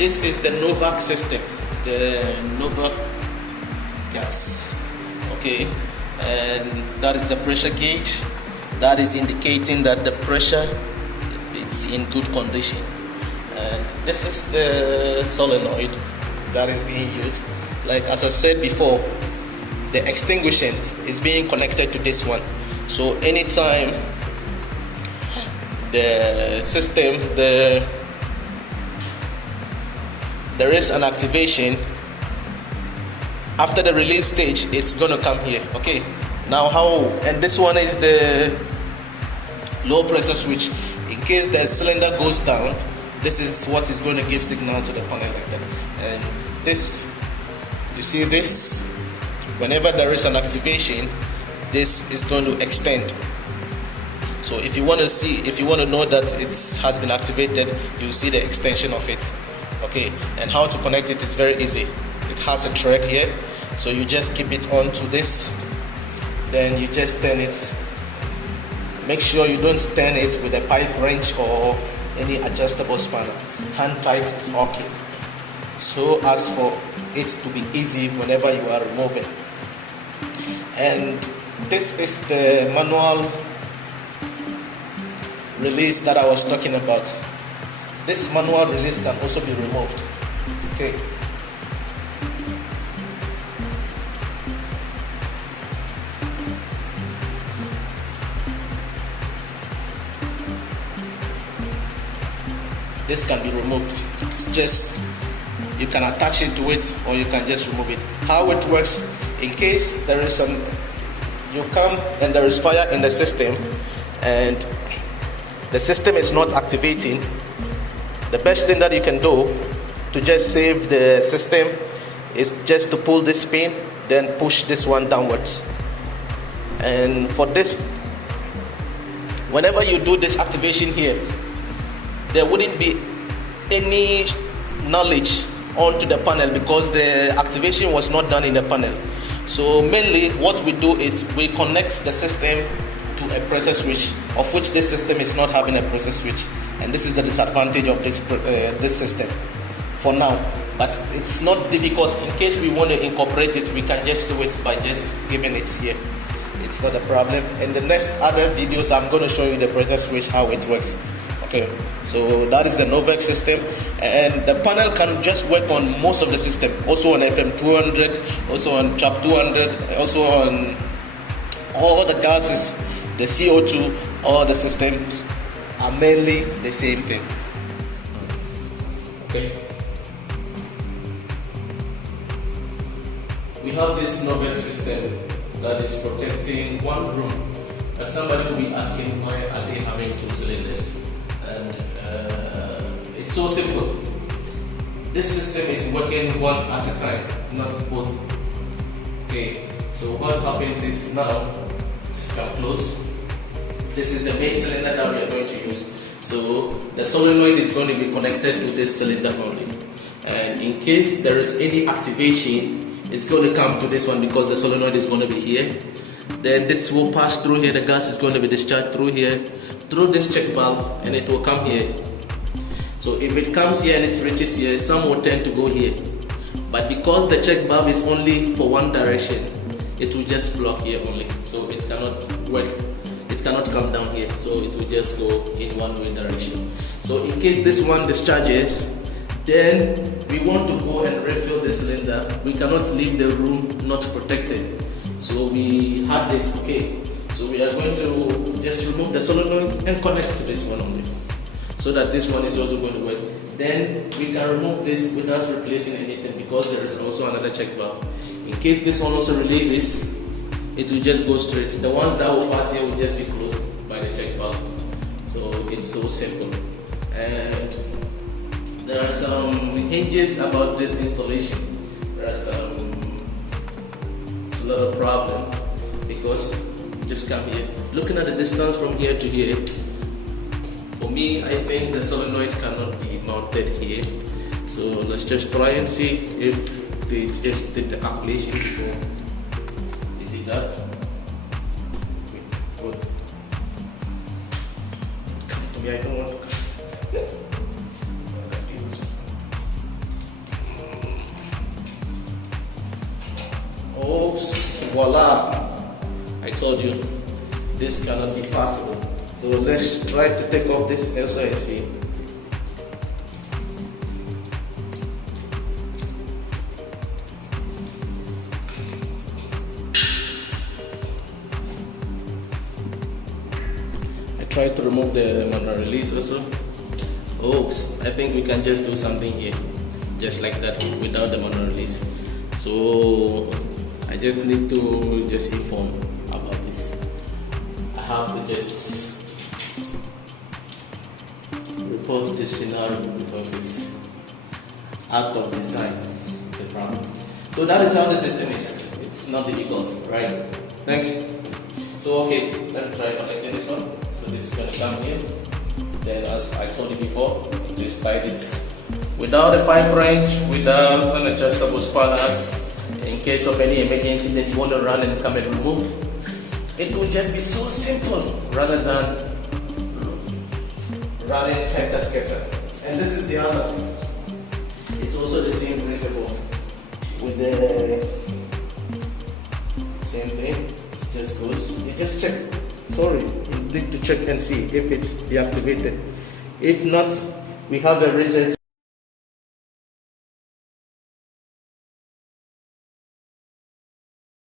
This is the NOVEC system, the NOVEC gas. Okay, and that is the pressure gauge. That is indicating that the pressure is in good condition. And this is the solenoid that is being used. Like as I said before, the extinguishing is being connected to this one. So anytime the system, there is an activation, after the release stage, it's going to come here. Okay, now and this one is the low pressure switch. In case the cylinder goes down, this is what is going to give signal to the panel like that. And this, you see this, whenever there is an activation, this is going to extend. So if you want to know that it has been activated, you see the extension of it. Okay, and how to connect it is very easy. It has a thread here, so you just keep it on to this, then you just turn it. Make sure you don't turn it with a pipe wrench or any adjustable spanner. Hand tight is okay, so as for it to be easy whenever you are removing. And this is the manual release that I was talking about. This manual release can also be removed. Okay. This can be removed. It's just, you can attach it to it or you can just remove it. How it works, in case there is you come and there is fire in the system and the system is not activating, the best thing that you can do to just save the system is just to pull this pin, then push this one downwards. And for this, whenever you do this activation here, there wouldn't be any knowledge onto the panel because the activation was not done in the panel. So mainly what we do is we connect the system to a pressure switch, of which this system is not having a pressure switch, and this is the disadvantage of this system for now. But it's not difficult. In case we want to incorporate it, we can just do it by just giving it here. It's not a problem. In the next other videos, I'm going to show you the pressure switch, how it works. Okay, so that is the NOVEC system, and the panel can just work on most of the system, also on FM200, also on Trap 200, also on all the gases, the CO2, all the systems are mainly the same thing. Okay, we have this NOVEC system that is protecting one room, but somebody will be asking why are they having two cylinders? And it's so simple. This system is working one at a time, not both. Okay, so what happens is now, just come close. This is the main cylinder that we are going to use. So the solenoid is going to be connected to this cylinder only. And in case there is any activation, it's going to come to this one because the solenoid is going to be here. Then this will pass through here, the gas is going to be discharged through here, through this check valve, and it will come here. So if it comes here and it reaches here, some will tend to go here. But because the check valve is only for one direction, it will just block here only. So it cannot work. It cannot come down here. So it will just go in one way direction. So in case this one discharges, then we want to go and refill the cylinder. We cannot leave the room not protected. So we had this, okay. So we are going to just remove the solenoid and connect to this one only, so that this one is also going to work. Then we can remove this without replacing anything because there is also another check valve. In case this one also releases, it will just go straight. The ones that will pass here will just be closed by the check valve. So it's so simple. And there are some hinges about this installation. There are it's a lot of problem because just come here. Looking at the distance from here to here, for me, I think the solenoid cannot be mounted here. So let's just try and see if they just did the calculation before they did that. Wait, come to me, I don't want to come. voila! I told you this cannot be possible. So let's try to take off this SOIC. I tried to remove the manual release also. Oops, I think we can just do something here, just like that, without the manual release. So I just need to just inform about this. I have to just report this scenario because it's out of design. It's a problem. So that is how the system is. It's not difficult, right? Thanks. So okay, let me try connecting this one. So this is gonna come here. Then as I told you before, you just tied it without a pipe wrench, without an adjustable spanner. In case of any emergency that you want to run and come and remove, it will just be so simple rather than running hector-scatter. And this is the other. It's also the same principle with the same thing. It just goes. You just check. Sorry, you need to check and see if it's deactivated. If not, we have a reset.